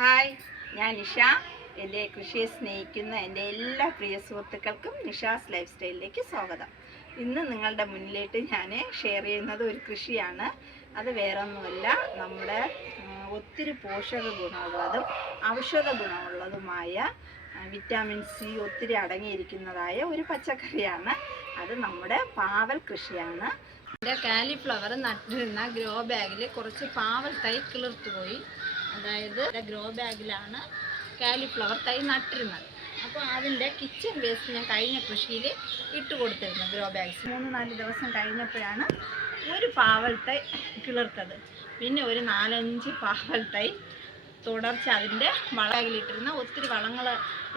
Hi ഞാൻ നിഷ. എന്റെ കൃഷിയെ സ്നേഹിക്കുന്ന എന്റെ എല്ലാ പ്രിയ സുഹൃത്തുക്കൾക്കും നിഷാസ് ലൈഫ് സ്റ്റൈലിലേക്ക് സ്വാഗതം. ഇന്ന് നിങ്ങളുടെ മുന്നിലേക്ക് ഞാൻ ഷെയർ ചെയ്യുന്നത് ഒരു കൃഷിയാണ്. അത് വേറൊന്നുമല്ല നമ്മുടെ ഒത്തിരി പോഷക ഗുണമുള്ളതും ഔഷധ ഗുണമുള്ളതുമായ വിറ്റാമിൻ സി ഒത്തിരി അടങ്ങിയിരിക്കുന്നതായ ഒരു പച്ചക്കറിയാണ്. അത് നമ്മുടെ പാവൽ കൃഷിയാണ്. എന്റെ കാലിഫ്ലവർ നട്ടിരുന്ന ഗ്രോ ബാഗിൽ കുറച്ച് പാവൽ തൈ കിളിർത്ത് പോയി. അതായത് ഗ്രോ ബാഗിലാണ് കാലിഫ്ലവർ തൈ നട്ടിരുന്നത്. അപ്പോൾ അതിന്റെ കിച്ചൺ വേസ്റ്റ് ഞാൻ കഴിഞ്ഞ കൃഷിയിൽ ഇട്ട് കൊടുത്തിരുന്നു ഗ്രോ ബാഗ്സ് മൂന്ന് നാല് ദിവസം കഴിഞ്ഞപ്പോഴാണ് ഒരു പാവൽ തൈ കിളിർത്തത്. പിന്നെ ഒരു നാലഞ്ച് പാവൽ തൈ തുടർച്ച അതിന്റെ വളകിലിട്ടിരുന്ന ഒത്തിരി വളങ്ങൾ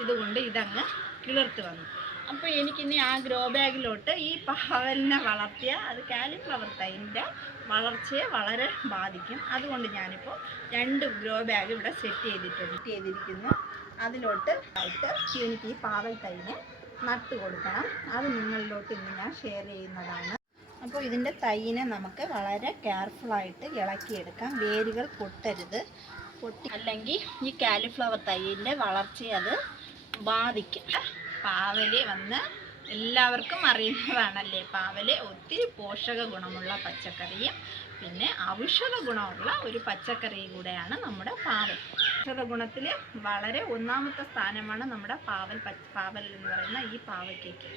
ഇതുകൊണ്ട് ഇതങ്ങ് കിളിർത്ത് വന്നു. അപ്പോൾ എനിക്കിനി ആ ഗ്രോ ബാഗിലോട്ട് ഈ പാവലിനെ വളർത്തിയ അത് കാലിഫ്ലവർ തൈന്റെ വളർച്ചയെ വളരെ ബാധിക്കും. അതുകൊണ്ട് ഞാനിപ്പോൾ രണ്ട് ഗ്രോ ബാഗ് ഇവിടെ സെറ്റ് ചെയ്തിട്ടുണ്ട്. ചെയ്തിരിക്കുന്നു. അതിലോട്ട് ആയിട്ട് എനിക്ക് ഈ പാവൽ തൈനെ നട്ട് കൊടുക്കണം. അത് നിങ്ങളിലോട്ട് ഇന്ന് ഞാൻ ഷെയർ ചെയ്യുന്നതാണ്. അപ്പോൾ ഇതിന്റെ തൈനെ നമുക്ക് വളരെ കെയർഫുള്ളായിട്ട് ഇളക്കിയെടുക്കാം. വേരുകൾ പൊട്ടരുത്. പൊട്ടി അല്ലെങ്കിൽ ഈ കാലിഫ്ലവർ തൈയിന്റെ വളർച്ചയെ അത് ബാധിക്കും. പാവൽ വന്ന് എല്ലാവർക്കും അറിയുന്നതാണല്ലേ? പാവൽ ഒത്തിരി പോഷക ഗുണമുള്ള പച്ചക്കറിയും പിന്നെ ഔഷധ ഗുണമുള്ള ഒരു പച്ചക്കറി കൂടെയാണ് നമ്മുടെ പാവൽ. ഔഷധ ഗുണത്തിൽ വളരെ ഒന്നാമത്തെ സ്ഥാനമാണ് നമ്മുടെ പാവൽ പാവൽ എന്ന് പറയുന്ന ഈ പാവയ്ക്കയ്ക്ക്.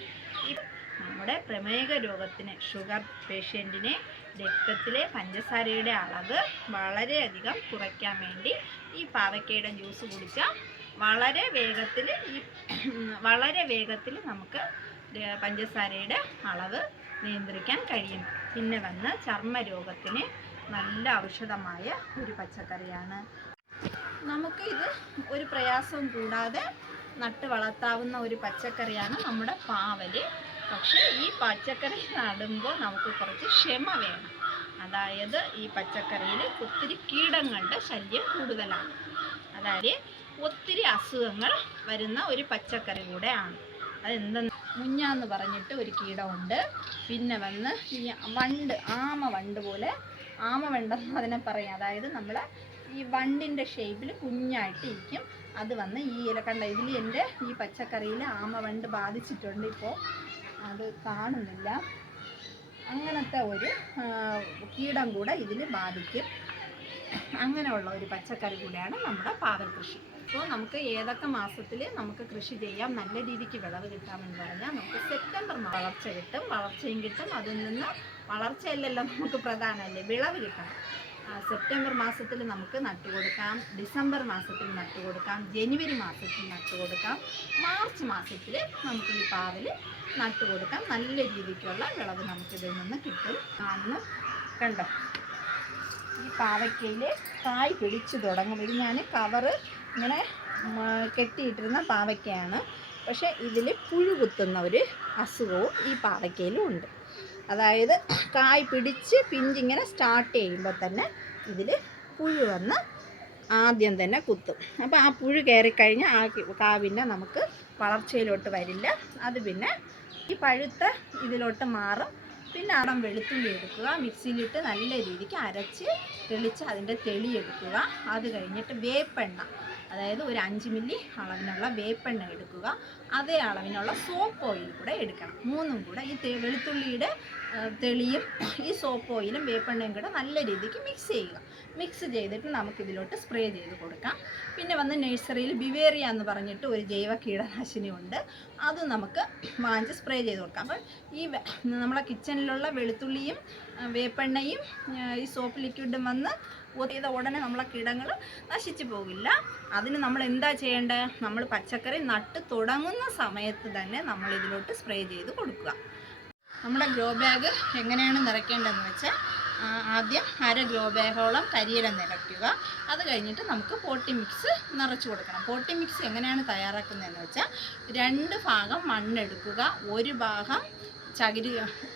ഈ നമ്മുടെ പ്രമേഹ രോഗത്തിന് ഷുഗർ പേഷ്യന്റിനെ രക്തത്തിലെ പഞ്ചസാരയുടെ അളവ് വളരെയധികം കുറയ്ക്കാൻ വേണ്ടി ഈ പാവയ്ക്കയുടെ ജ്യൂസ് കുടിച്ചാൽ വളരെ വേഗത്തിൽ ഈ വളരെ വേഗത്തിൽ നമുക്ക് പഞ്ചസാരയുടെ അളവ് നിയന്ത്രിക്കാൻ കഴിയും. പിന്നെ വന്ന് ചർമ്മരോഗത്തിന് നല്ല ഔഷധമായ ഒരു പച്ചക്കറിയാണ്. നമുക്ക് ഇത് ഒരു പ്രയാസവും കൂടാതെ നട്ട് വളർത്താവുന്ന ഒരു പച്ചക്കറിയാണ് നമ്മുടെ പാവൽ. പക്ഷേ ഈ പച്ചക്കറി നടുമ്പോൾ നമുക്ക് കുറച്ച് ക്ഷമ വേണം. അതായത് ഈ പച്ചക്കറിയിൽ ഒത്തിരി കീടങ്ങളുടെ ശല്യം കൂടുതലാണ്. അതായത് ഒത്തിരി അസുഖങ്ങൾ വരുന്ന ഒരു പച്ചക്കറി കൂടെയാണ്. അതെന്തെന്ന് മുഞ്ഞാന്ന് പറഞ്ഞിട്ട് ഒരു കീടമുണ്ട്. പിന്നെ വന്ന് ഈ വണ്ട് ആമ വണ്ട് പോലെ ആമ വണ്ടെന്ന് അതിനെ പറയാം. അതായത് നമ്മൾ ഈ വണ്ടിന്റെ ഷേപ്പിൽ കുഞ്ഞായിട്ട് ഇരിക്കും അത് വന്ന് ഈ ഇല കണ്ട ഇതിൽ എന്റെ ഈ പച്ചക്കറിയിൽ ആമ വണ്ട് ബാധിച്ചിട്ടുണ്ട് ഇപ്പോൾ അത് കാണുന്നില്ല. അങ്ങനത്തെ ഒരു കീടം കൂടെ ഇതിൽ ബാധിക്കും. അങ്ങനെയുള്ള ഒരു പച്ചക്കറി കൂടെയാണ് നമ്മുടെ പാവൽ കൃഷി. അപ്പോൾ നമുക്ക് ഏതൊക്കെ മാസത്തിൽ നമുക്ക് കൃഷി ചെയ്യാം നല്ല രീതിക്ക് വിളവ് കിട്ടാമെന്ന് പറഞ്ഞാൽ നമുക്ക് സെപ്റ്റംബർ വളർച്ച കിട്ടും. വളർച്ചയും കിട്ടും. അതിൽ നിന്ന് വളർച്ചയല്ലല്ലോ നമുക്ക് പ്രധാനമല്ലേ? വിളവ് കിട്ടണം. സെപ്റ്റംബർ മാസത്തിൽ നമുക്ക് നട്ടുകൊടുക്കാം ഡിസംബർ മാസത്തിൽ നട്ടുകൊടുക്കാം ജനുവരി മാസത്തിൽ നട്ടുകൊടുക്കാം മാർച്ച് മാസത്തിൽ നമുക്ക് ഈ പാവൽ നട്ടുകൊടുക്കാം നല്ല രീതിക്കുള്ള വിളവ് നമുക്കിതിൽ നിന്ന് കിട്ടും. കാണുന്നു. കണ്ടോ? ഈ പാവയ്ക്കയിൽ കായ് പിടിച്ചു തുടങ്ങും. ഇത് ഞാൻ കവറ് ഇങ്ങനെ കെട്ടിയിട്ടിരുന്ന പാവയ്ക്കയാണ്. പക്ഷേ ഇതിൽ പുഴു കുത്തുന്ന ഒരു അസുഖവും ഈ പാവയ്ക്കയിലും ഉണ്ട്. അതായത് കായ് പിടിച്ച് പിഞ്ചിങ്ങനെ സ്റ്റാർട്ട് ചെയ്യുമ്പോൾ തന്നെ ഇതിൽ പുഴു വന്ന് ആദ്യം തന്നെ കുത്തും. അപ്പോൾ ആ പുഴു കയറിക്കഴിഞ്ഞാൽ ആ കാ പിന്നെ നമുക്ക് വളർച്ചയിലോട്ട് വരില്ല. അത് പിന്നെ ഈ പഴുത്ത ഇതിലോട്ട് മാറും. പിന്നെ അടം വെളുത്തുള്ളി എടുക്കുക മിക്സിയിലിട്ട് നല്ല രീതിക്ക് അരച്ച് തെളിച്ച് അതിന്റെ തെളി എടുക്കുക. അത് കഴിഞ്ഞിട്ട് വേപ്പെണ്ണ. അതായത് ഒരു അഞ്ച് മില്ലി അളവിനുള്ള വേപ്പെണ്ണ എടുക്കുക. അതേ അളവിനുള്ള സോപ്പ് ഓയിൽ കൂടെ എടുക്കണം. മൂന്നും കൂടെ ഈ വെളുത്തുള്ളിയുടെ തെളിയും ഈ സോപ്പ് ഓയിലും വേപ്പെണ്ണയും കൂടെ നല്ല രീതിക്ക് മിക്സ് ചെയ്യുക. മിക്സ് ചെയ്തിട്ട് നമുക്ക് നമുക്കിതിലോട്ട് സ്പ്രേ ചെയ്ത് കൊടുക്കാം. പിന്നെ വന്ന് നഴ്സറിയിൽ ബിവേറിയ എന്ന് പറഞ്ഞിട്ട് ഒരു ജൈവ കീടനാശിനി ഉണ്ട്. അത് നമുക്ക് വാങ്ങിച്ച് സ്പ്രേ ചെയ്ത് കൊടുക്കാം. അപ്പം ഈ നമ്മളെ കിച്ചണിലുള്ള വെളുത്തുള്ളിയും വേപ്പെണ്ണയും ഈ സോപ്പ് ലിക്വിഡും വന്ന് ചെയ്ത ഉടനെ നമ്മളെ കിടങ്ങൾ നശിച്ചു പോകില്ല അതിന് നമ്മൾ എന്താ ചെയ്യേണ്ടത് നമ്മൾ പച്ചക്കറി നട്ട് തുടങ്ങുന്ന സമയത്ത് തന്നെ നമ്മൾ ഇതിലോട്ട് സ്പ്രേ ചെയ്ത് കൊടുക്കുക. നമ്മുടെ ഗ്രോ ബാഗ് എങ്ങനെയാണ് നിറയ്ക്കേണ്ടതെന്ന് വെച്ചാൽ ആദ്യം അര ഗ്രോ ബാഗോളം കരിയില നിലയ്ക്കുക അത് കഴിഞ്ഞിട്ട് നമുക്ക് പോട്ടി മിക്സ് നിറച്ച് കൊടുക്കണം. പോട്ടി മിക്സ് എങ്ങനെയാണ് തയ്യാറാക്കുന്നതെന്ന് വെച്ചാൽ രണ്ട് ഭാഗം മണ്ണെടുക്കുക. ഒരു ഭാഗം ചകിരി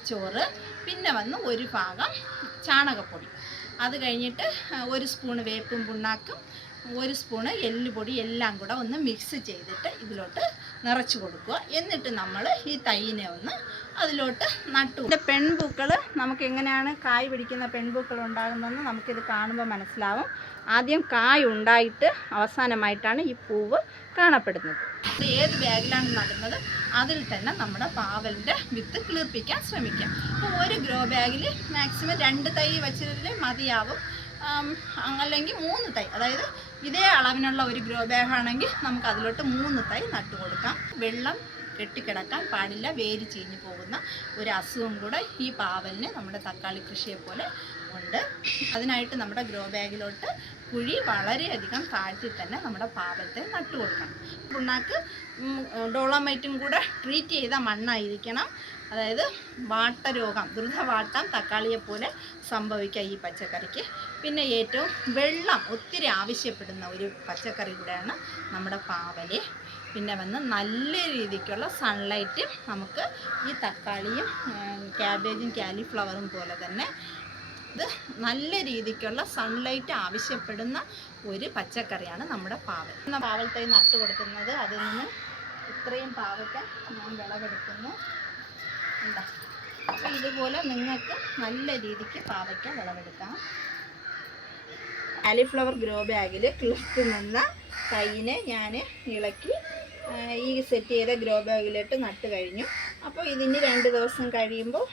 ചോറ് പിന്നെ വന്ന് ഒരു ഭാഗം ചാണകപ്പൊടി. അത് കഴിഞ്ഞിട്ട് ഒരു സ്പൂൺ വേപ്പും പുണ്ണാക്കും ഒരു സ്പൂണ് എല്ലുപൊടി എല്ലാം കൂടെ ഒന്ന് മിക്സ് ചെയ്തിട്ട് ഇതിലോട്ട് നിറച്ച് കൊടുക്കുക. എന്നിട്ട് നമ്മൾ ഈ തൈനെ ഒന്ന് അതിലോട്ട് നട്ടു. ഇതിന്റെ പെൺപൂക്കൾ നമുക്ക് എങ്ങനെയാണ് കായ് പിടിക്കുന്ന പെൺപൂക്കൾ ഉണ്ടാകുന്നതെന്ന് നമുക്കിത് കാണുമ്പോൾ മനസ്സിലാവും. ആദ്യം കായ് ഉണ്ടായിട്ട് അവസാനമായിട്ടാണ് ഈ പൂവ് കാണപ്പെടുന്നത്. ഏത് ബാഗിലാണ് നടുന്നത്? അതിൽ തന്നെ നമ്മുടെ പാവലിന്റെ വിത്ത് കിളിർപ്പിക്കാൻ ശ്രമിക്കാം. അപ്പോൾ ഒരു ഗ്രോ ബാഗിൽ മാക്സിമം രണ്ട് തൈ വെച്ചതിൽ മതിയാവും. അല്ലെങ്കിൽ മൂന്ന് തൈ അതായത് ഇതേ അളവിനുള്ള ഒരു ഗ്രോ ബാഗ് ആണെങ്കിൽ നമുക്ക് അതിലോട്ട് മൂന്ന് തൈ നട്ടു കൊടുക്കാം വെള്ളം കെട്ടിക്കിടക്കാൻ പാടില്ല വേര് ചീഞ്ഞു പോകുന്ന ഒരു അസുഖം കൂടെ ഈ പാവലിന് നമ്മുടെ തക്കാളി കൃഷിയെ പോലെ ഉണ്ട്. അതിനായിട്ട് നമ്മുടെ ഗ്രോ ബാഗിലോട്ട് കുഴി വളരെയധികം താഴ്ത്തി തന്നെ നമ്മുടെ പാവത്തെ നട്ടു കൊടുക്കണം പിണ്ണാക്ക് ഡോളമൈറ്റും കൂടെ ട്രീറ്റ് ചെയ്ത മണ്ണായിരിക്കണം. അതായത് വാട്ടരോഗം തക്കാളിയെ പോലെ സംഭവിക്കുക ഈ പച്ചക്കറിക്ക്. പിന്നെ ഏറ്റവും വെള്ളം ഒത്തിരി ആവശ്യപ്പെടുന്ന ഒരു പച്ചക്കറി കൂടെയാണ് നമ്മുടെ പാവൽ. പിന്നെ വന്ന് നല്ല രീതിക്കുള്ള സൺലൈറ്റ് നമുക്ക് ഈ തക്കാളിയും ക്യാബേജും കാലിഫ്ലവറും പോലെ തന്നെ ഇത് നല്ല രീതിക്കുള്ള സൺലൈറ്റ് ആവശ്യപ്പെടുന്ന ഒരു പച്ചക്കറിയാണ് നമ്മുടെ പാവൽ. എന്ന പാവൽ തൈ നട്ടു കൊടുക്കുന്നത്. അതിൽ നിന്ന് ഇത്രയും പാവയ്ക്ക ഞാൻ വിളവെടുക്കുന്നു. അപ്പോൾ ഇതുപോലെ നിങ്ങൾക്ക് നല്ല രീതിക്ക് പാവയ്ക്ക വിളവെടുക്കാം. കാലിഫ്ലവർ ഗ്രോ ബാഗിൽ കിളിർത്ത് നിന്ന തൈനെ ഞാൻ ഇളക്കി ഈ സെറ്റ് ചെയ്ത ഗ്രോ ബാഗിലിട്ട് നട്ട് കഴിഞ്ഞു. അപ്പോൾ ഇതിന് രണ്ട് ദിവസം കഴിയുമ്പോൾ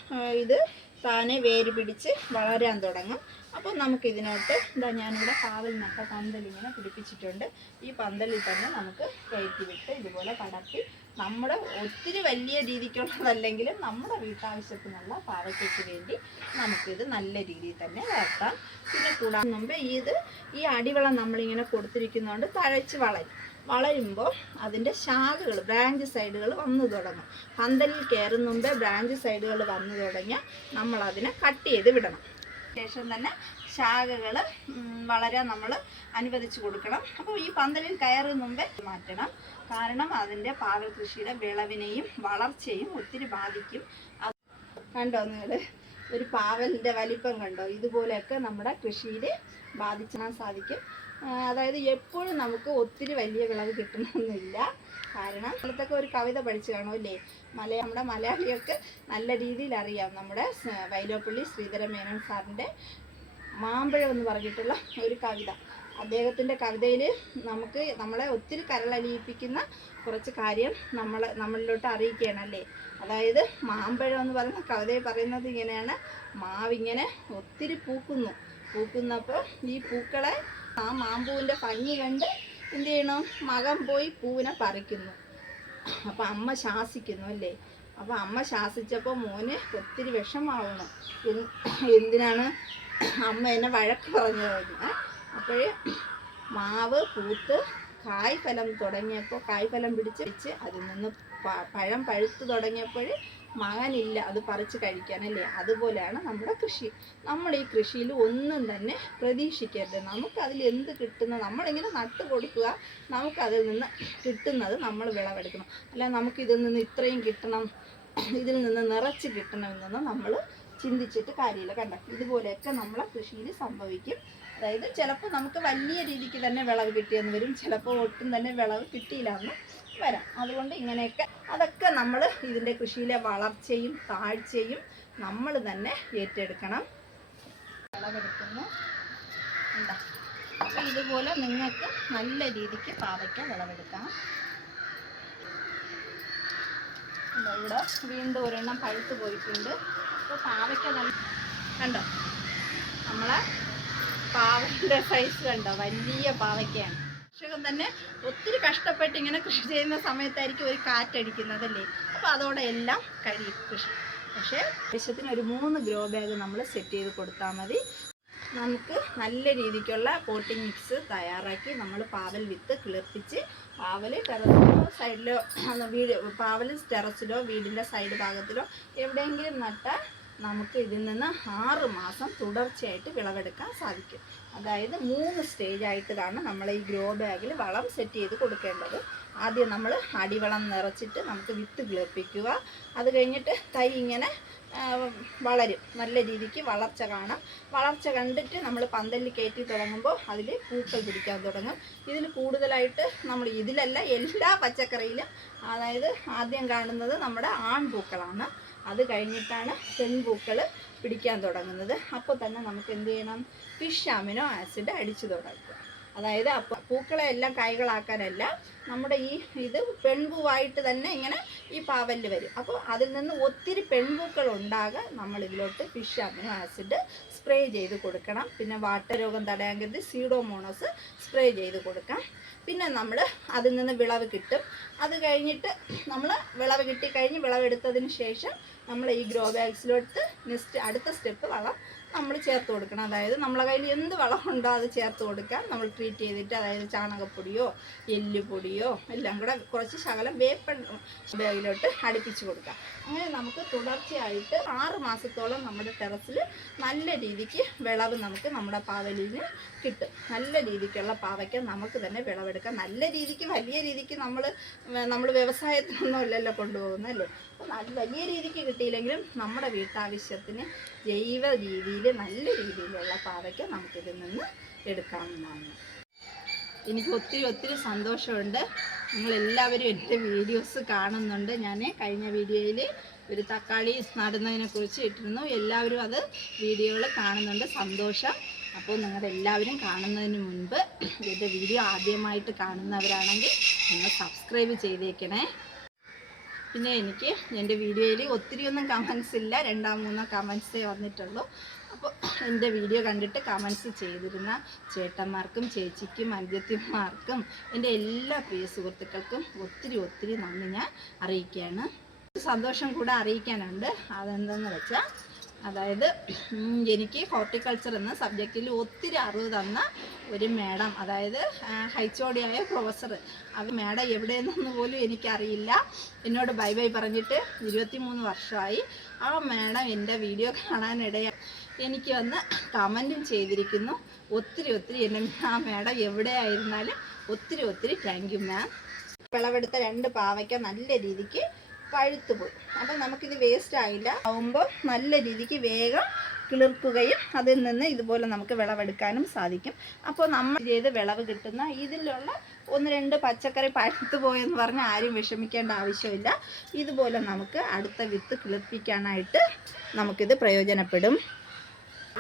ഇത് താനെ വേര് പിടിച്ച് വളരാൻ തുടങ്ങും. അപ്പോൾ നമുക്കിതിനകത്ത് എന്താ ഞാനിവിടെ പാവൽ നട്ട പന്തലിങ്ങനെ പിടിപ്പിച്ചിട്ടുണ്ട്. ഈ പന്തലിൽ തന്നെ നമുക്ക് കയറ്റി വിട്ട് ഇതുപോലെ പടർത്തി നമ്മുടെ ഒത്തിരി വലിയ രീതിക്കുള്ളതല്ലെങ്കിലും നമ്മുടെ വീട്ടാവശ്യത്തിനുള്ള പാവയ്ക്കയ്ക്ക് വേണ്ടി നമുക്കിത് നല്ല രീതിയിൽ തന്നെ വളർത്താം. പിന്നെ കൂടാൻ മുമ്പ് ഇത് ഈ അടിവളം നമ്മളിങ്ങനെ കൊടുത്തിരിക്കുന്നതുകൊണ്ട് തഴച്ച് വളരും. വളരുമ്പോൾ അതിന്റെ ശാഖകൾ ബ്രാഞ്ച് സൈഡുകൾ വന്നു തുടങ്ങും. പന്തലിൽ കയറുന്ന മുമ്പേ ബ്രാഞ്ച് സൈഡുകൾ വന്നു തുടങ്ങിയാൽ നമ്മളതിനെ കട്ട് ചെയ്ത് വിടണം. ശേഷം തന്നെ ശാഖകൾ വളരാൻ നമ്മൾ അനുവദിച്ചു കൊടുക്കണം. അപ്പോൾ ഈ പന്തലിൽ കയറുന്ന മുമ്പേ മാറ്റണം. കാരണം അതിന്റെ പാവൽ കൃഷിയുടെ വിളവിനെയും വളർച്ചയും ഒത്തിരി ബാധിക്കും. കണ്ടോ നിങ്ങൾ ഒരു പാവലിന്റെ വലിപ്പം കണ്ടോ? ഇതുപോലെയൊക്കെ നമ്മുടെ കൃഷിയിൽ ബാധിച്ചാൻ സാധിക്കും. അതായത് എപ്പോഴും നമുക്ക് ഒത്തിരി വലിയ വിളവ് കിട്ടണമെന്നില്ല കാരണം അന്നത്തൊക്കെ ഒരു കവിത പഠിച്ചു കാണുമല്ലേ? മലയാ നമ്മുടെ മലയാളികൾക്ക് നല്ല രീതിയിൽ അറിയാം നമ്മുടെ വൈലോപ്പള്ളി ശ്രീധരമേനോൻ സാറിന്റെ മാമ്പഴം എന്ന് പറഞ്ഞിട്ടുള്ള ഒരു കവിത. അദ്ദേഹത്തിന്റെ കവിതയിൽ നമുക്ക് നമ്മളെ ഒത്തിരി കരളലിയിപ്പിക്കുന്ന കുറച്ച് കാര്യം നമ്മൾ നമ്മളിലോട്ട് അറിയിക്കുകയാണ് അല്ലേ അതായത് മാമ്പഴം എന്ന് പറയുന്ന കവിതയിൽ പറയുന്നത് ഇങ്ങനെയാണ്. മാവിങ്ങനെ ഒത്തിരി പൂക്കുന്നു. പൂക്കുന്നപ്പോൾ ഈ പൂക്കളെ ആ മാമ്പൂവിന്റെ ഭംഗി കണ്ട് എന്ത് ചെയ്യണം? മകൻ പോയി പൂവിനെ പറിക്കുന്നു. അപ്പം അമ്മ ശാസിക്കുന്നു അല്ലേ? അപ്പം അമ്മ ശാസിച്ചപ്പോൾ മോന് ഒത്തിരി വിഷമാവണം എന്ത്- എന്തിനാണ് അമ്മ എന്നെ വഴക്ക് പറഞ്ഞത് അപ്പോഴേ മാവ് പൂത്ത് കായ്ഫലം തുടങ്ങിയപ്പോൾ കായ്ഫലം പിടിച്ച് വെച്ച് അതിൽ നിന്ന് പഴം പഴുത്ത് തുടങ്ങിയപ്പോൾ മകനില്ല അത് പറിച്ച് കഴിക്കാനല്ലേ അതുപോലെയാണ് നമ്മുടെ കൃഷി. നമ്മൾ ഈ കൃഷിയിൽ ഒന്നും തന്നെ പ്രതീക്ഷിക്കരുത്. നമുക്ക് അതിൽ എന്ത് കിട്ടുന്ന നമ്മളിങ്ങനെ നട്ട് കൊടുക്കുക നമുക്ക് അതിൽ നിന്ന് കിട്ടുന്നത് നമ്മൾ വിളവെടുക്കണം. അല്ല നമുക്ക് ഇതിൽ നിന്ന് ഇത്രയും കിട്ടണം ഇതിൽ നിന്ന് നിറച്ച് കിട്ടണമെന്നൊന്നും നമ്മൾ ചിന്തിച്ചിട്ട് കാര്യമില്ല. കണ്ട? ഇതുപോലെയൊക്കെ നമ്മളെ കൃഷിയിൽ സംഭവിക്കും. അതായത് ചിലപ്പോൾ നമുക്ക് വലിയ രീതിക്ക് തന്നെ വിളവ് കിട്ടിയെന്ന് വരും. ചിലപ്പോൾ ഒട്ടും തന്നെ വിളവ് കിട്ടിയില്ല എന്ന് വരാം. അതുകൊണ്ട് ഇങ്ങനെയൊക്കെ അതൊക്കെ നമ്മൾ ഇതിന്റെ കൃഷിയിലെ വളർച്ചയും താഴ്ചയും നമ്മൾ തന്നെ ഏറ്റെടുക്കണം. വിളവെടുക്കുന്നു എന്താ ഇതുപോലെ നിങ്ങൾക്ക് നല്ല രീതിക്ക് പാവയ്ക്ക വിളവെടുക്കാം. ഇവിടെ വീണ്ടും ഒരെണ്ണം പഴുത്ത് പോയിട്ടുണ്ട്. അപ്പോൾ പാവയ്ക്ക നല്ല കണ്ടോ? നമ്മളെ പാവയ്ക്കയുടെ സൈസ് കണ്ടോ? വലിയ പാവയ്ക്കയാണ്. കർഷകൻ തന്നെ ഒത്തിരി കഷ്ടപ്പെട്ട് ഇങ്ങനെ കൃഷി ചെയ്യുന്ന സമയത്തായിരിക്കും ഒരു കാറ്റടിക്കുന്നതല്ലേ? അപ്പോൾ അതോടെ എല്ലാം കഴിയും കൃഷി. പക്ഷേ ആവശ്യത്തിന് ഒരു മൂന്ന് ഗ്രോ ബാഗ് നമ്മൾ സെറ്റ് ചെയ്ത് കൊടുത്താൽ മതി. നമുക്ക് നല്ല രീതിക്കുള്ള പോട്ടിംഗ് മിക്സ് തയ്യാറാക്കി നമ്മൾ പാവൽ വിത്ത് കിളിർപ്പിച്ച് പാവൽ ടെറസിലോ സൈഡിലോ വീട് പാവൽ ടെറസിലോ വീടിന്റെ സൈഡ് ഭാഗത്തിലോ എവിടെയെങ്കിലും നട്ടാൽ നമുക്ക് ഇതിൽ നിന്ന് ആറ് മാസം തുടർച്ചയായിട്ട് വിളവെടുക്കാൻ സാധിക്കും. അതായത് മൂന്ന് സ്റ്റേജായിട്ടാണ് നമ്മൾ ഈ ഗ്രോ ബാഗിൽ വളം സെറ്റ് ചെയ്ത് കൊടുക്കേണ്ടത്. ആദ്യം നമ്മൾ അടിവളം നിറച്ചിട്ട് നമുക്ക് വിത്ത് കിളിപ്പിക്കുക അത് കഴിഞ്ഞിട്ട് തൈ ഇങ്ങനെ വളരും. നല്ല രീതിക്ക് വളർച്ച കാണാം. വളർച്ച കണ്ടിട്ട് നമ്മൾ പന്തലിൽ കയറ്റി തുടങ്ങുമ്പോൾ അതിൽ പൂക്കൾ പിടിക്കാൻ തുടങ്ങും. ഇതിൽ കൂടുതലായിട്ട് നമ്മൾ ഇതിലല്ല എല്ലാ പച്ചക്കറിയിലും അതായത് ആദ്യം കാണുന്നത് നമ്മുടെ ആൺപൂക്കളാണ്. അത് കഴിഞ്ഞിട്ടാണ് പെൺപൂക്കൾ പിടിക്കാൻ തുടങ്ങുന്നത്. അപ്പോൾ തന്നെ നമുക്ക് എന്ത് ചെയ്യണം? ഫിഷ് അമിനോ ആസിഡ് അടിച്ചു തുടങ്ങുക അതായത് അപ്പോൾ പൂക്കളെ എല്ലാം കായ്കളാക്കാനല്ല നമ്മുടെ ഈ ഇത് പെൺപൂവായിട്ട് തന്നെ ഇങ്ങനെ ഈ പാവൽ വരും. അപ്പോൾ അതിൽ നിന്ന് ഒത്തിരി പെൺപൂക്കൾ ഉണ്ടാകാൻ നമ്മൾ ഇതിലോട്ട് ഫിഷ് അമിനോ ആസിഡ് സ്പ്രേ ചെയ്ത് കൊടുക്കണം. പിന്നെ വാട്ടരോഗം തടയാൻ കരുതി സീഡോമോണോസ് സ്പ്രേ ചെയ്ത് കൊടുക്കാം. പിന്നെ നമ്മൾ അതിൽ നിന്ന് വിളവ് കിട്ടും. അത് കഴിഞ്ഞിട്ട് നമ്മൾ വിളവ് കിട്ടിക്കഴിഞ്ഞ് വിളവെടുത്തതിന് ശേഷം നമ്മൾ ഈ ഗ്രോ ബാഗ്സിലോട്ട് നെക്സ്റ്റ് അടുത്ത സ്റ്റെപ്പ് വളം നമ്മൾ ചേർത്ത് കൊടുക്കണം. അതായത് നമ്മളെ കയ്യിൽ എന്ത് വളമുണ്ടോ അത് ചേർത്ത് കൊടുക്കാം. നമ്മൾ ട്രീറ്റ് ചെയ്തിട്ട് അതായത് ചാണകപ്പൊടിയോ എല്ലുപൊടിയോ എല്ലാം കൂടെ കുറച്ച് ശകലം വേപ്പൻ ബാഗിലോട്ട് അടുപ്പിച്ച് കൊടുക്കാം. അങ്ങനെ നമുക്ക് തുടർച്ചയായിട്ട് ആറ് മാസത്തോളം നമ്മുടെ ടെറസിൽ നല്ല രീതിക്ക് വിളവ് നമുക്ക് നമ്മുടെ പാവലിന് കിട്ടും. നല്ല രീതിക്കുള്ള പാവയ്ക്ക് നമുക്ക് തന്നെ വിളവെടുക്കാം. നല്ല രീതിക്ക് വലിയ രീതിക്ക് നമ്മൾ നമ്മൾ വ്യവസായത്തിനൊന്നും അല്ലല്ലോ കൊണ്ടുപോകുന്നത് നല്ല വലിയ രീതിക്ക് കിട്ടിയില്ലെങ്കിലും നമ്മുടെ വീട്ടാവശ്യത്തിന് ജൈവ രീതിയിൽ നല്ല രീതിയിലുള്ള പാവയ്ക്ക നമുക്കിതിൽ നിന്ന് എടുക്കാവുന്നതാണ്. എനിക്ക് ഒത്തിരി ഒത്തിരി സന്തോഷമുണ്ട്. നിങ്ങളെല്ലാവരും എന്റെ വീഡിയോസ് കാണുന്നുണ്ട്. ഞാൻ കഴിഞ്ഞ വീഡിയോയിൽ ഒരു തക്കാളി നടുന്നതിനെ കുറിച്ച് ഇട്ടിരുന്നു. എല്ലാവരും അത് വീഡിയോകൾ കാണുന്നുണ്ട്. സന്തോഷം. അപ്പോൾ നിങ്ങളുടെ എല്ലാവരും കാണുന്നതിന് മുൻപ് എന്റെ വീഡിയോ ആദ്യമായിട്ട് കാണുന്നവരാണെങ്കിൽ നിങ്ങൾ സബ്സ്ക്രൈബ് ചെയ്തേക്കണേ. പിന്നെ എനിക്ക് എന്റെ വീഡിയോയിൽ ഒത്തിരി ഒന്നും കമൻസ് ഇല്ല. രണ്ടാം മൂന്നോ കമൻസേ വന്നിട്ടുള്ളൂ. അപ്പോൾ എന്റെ വീഡിയോ കണ്ടിട്ട് കമൻസ് ചെയ്തിരുന്ന ചേട്ടന്മാർക്കും ചേച്ചിക്കും അനുജത്തിമാർക്കും എന്റെ എല്ലാ പ്രിയ സുഹൃത്തുക്കൾക്കും ഒത്തിരി ഒത്തിരി നന്ദി ഞാൻ അറിയിക്കുകയാണ്. സന്തോഷം കൂടെ അറിയിക്കാനുണ്ട്. അതെന്തെന്ന് വെച്ചാൽ അതായത് എനിക്ക് ഹോർട്ടിക്കൾച്ചർ എന്ന സബ്ജക്റ്റിൽ ഒത്തിരി അറിവ് തന്ന ഒരു മേഡം അതായത് ഹൈച്ചോടിയായ പ്രൊഫസർ അത് മേഡം എവിടെയെന്നൊന്ന് പോലും എനിക്കറിയില്ല. എന്നോട് ബൈ ബൈ പറഞ്ഞിട്ട് ഇരുപത്തിമൂന്ന് വർഷമായി ആ മേഡം എന്റെ വീഡിയോ കാണാനിടയ. എനിക്ക് വന്ന് കമന്റും ചെയ്തിരിക്കുന്നു. ഒത്തിരി ഒത്തിരി എന്നെ ആ മേഡം എവിടെയായിരുന്നാലും ഒത്തിരി ഒത്തിരി താങ്ക് യു മാം വിളവെടുത്ത രണ്ട് പാവയ്ക്ക നല്ല രീതിക്ക് പഴുത്തു പോയി അപ്പം നമുക്കിത് വേസ്റ്റ് ആയില്ല ആവുമ്പോൾ നല്ല രീതിക്ക് വേഗം കിളിർക്കുകയും അതിൽ നിന്ന് ഇതുപോലെ നമുക്ക് വിളവെടുക്കാനും സാധിക്കും. അപ്പോൾ നമ്മൾ ചെയ്ത് വിളവ് കിട്ടുന്ന ഇതിലുള്ള ഒന്ന് രണ്ട് പച്ചക്കറി പഴുത്തു പോയെന്ന് പറഞ്ഞാൽ ആരും വിഷമിക്കേണ്ട ആവശ്യമില്ല. ഇതുപോലെ നമുക്ക് അടുത്ത വിത്ത് കിളിർപ്പിക്കാനായിട്ട് നമുക്കിത് പ്രയോജനപ്പെടും.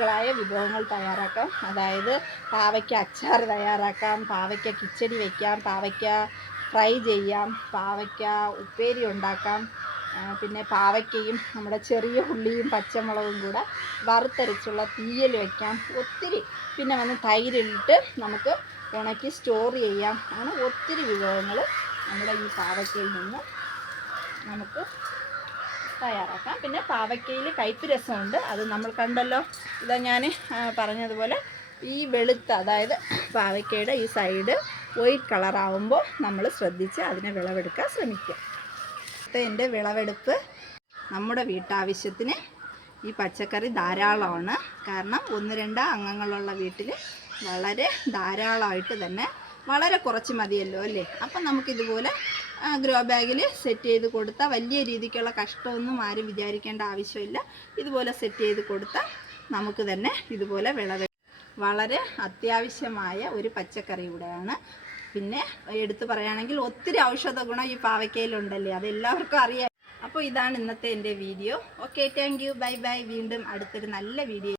ായ വിഭവങ്ങൾ തയ്യാറാക്കാം. അതായത് പാവയ്ക്ക അച്ചാർ തയ്യാറാക്കാം പാവയ്ക്ക കിച്ചടി വയ്ക്കാം പാവയ്ക്ക ഫ്രൈ ചെയ്യാം പാവയ്ക്ക ഉപ്പേരി ഉണ്ടാക്കാം പിന്നെ പാവയ്ക്കയും നമ്മുടെ ചെറിയ ഉള്ളിയും പച്ചമുളകും കൂടെ വറുത്തരച്ചുള്ള തീയൽ വയ്ക്കാം ഒത്തിരി പിന്നെ വന്ന് തൈരിലിട്ട് നമുക്ക് ഉണക്കി സ്റ്റോർ ചെയ്യാം. അങ്ങനെ ഒത്തിരി വിഭവങ്ങൾ നമ്മുടെ ഈ പാവയ്ക്കയിൽ നിന്ന് നമുക്ക് തയ്യാറാക്കാം. പിന്നെ പാവയ്ക്കയിൽ കയ്പ്പ് രസമുണ്ട്. അത് നമ്മൾ കണ്ടല്ലോ. ഇതാ ഞാൻ പറഞ്ഞതുപോലെ ഈ വെളുത്ത അതായത് പാവയ്ക്കയുടെ ഈ സൈഡ് വൈറ്റ് കളറാവുമ്പോൾ നമ്മൾ ശ്രദ്ധിച്ച് അതിനെ വിളവെടുക്കാൻ ശ്രമിക്കുക. എന്റെ വിളവെടുപ്പ് നമ്മുടെ വീട്ടാവശ്യത്തിന് ഈ പച്ചക്കറി ധാരാളമാണ്. കാരണം ഒന്ന് രണ്ട് അംഗങ്ങളുള്ള വീട്ടിൽ വളരെ ധാരാളമായിട്ട് തന്നെ വളരെ കുറച്ച് മതിയല്ലോ അല്ലേ? അപ്പം നമുക്കിതുപോലെ ഗ്രോ ബാഗിൽ സെറ്റ് ചെയ്ത് കൊടുത്താൽ വലിയ രീതിക്കുള്ള കഷ്ടമൊന്നും ആരും വിചാരിക്കേണ്ട ആവശ്യമില്ല. ഇതുപോലെ സെറ്റ് ചെയ്ത് കൊടുത്താൽ നമുക്ക് തന്നെ ഇതുപോലെ വിളവെ വളരെ അത്യാവശ്യമായ ഒരു പച്ചക്കറി കൂടെയാണ് പിന്നെ എടുത്തു പറയുകയാണെങ്കിൽ ഒത്തിരി ഔഷധ ഗുണം ഈ പാവയ്ക്കയിലുണ്ടല്ലേ? അത് എല്ലാവർക്കും അറിയാം. അപ്പോൾ ഇതാണ് ഇന്നത്തെ എന്റെ video. Okay thank you bye bye വീണ്ടും അടുത്തൊരു നല്ല വീഡിയോ